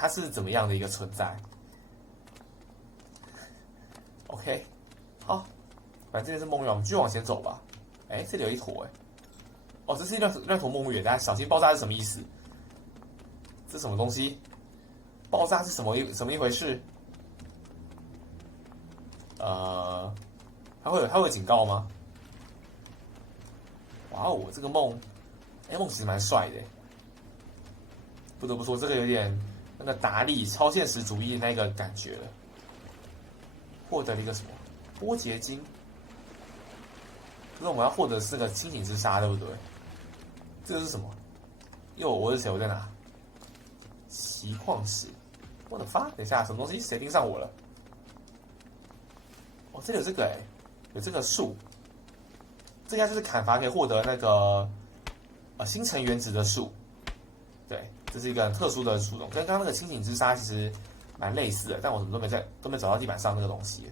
它是怎么样的一个存在 ？OK， 好，反正这边是梦魇，我们继续往前走吧。哎，这里有一坨哎，哦，这是一坨梦魇，大家小心爆炸是什么意思？这是什么东西？爆炸是什么一回事？它会有警告吗？哇哦，这个梦，哎，梦其实蛮帅的，不得不说，这个有点那个达利超现实主义那个感觉了。获得了一个什么波结晶？可是我们要获得的是那个清醒之沙，对不对？这个是什么？我是谁？我在哪？锡矿石。我的发，等一下，什么东西？谁盯上我了？哦，这里有这个哎，有这个树，这应该就是砍伐可以获得那个星辰原子的树。对，这是一个很特殊的树种，跟刚刚那个清醒之沙其实蛮类似的，但我怎么都没找到地板上那个东西。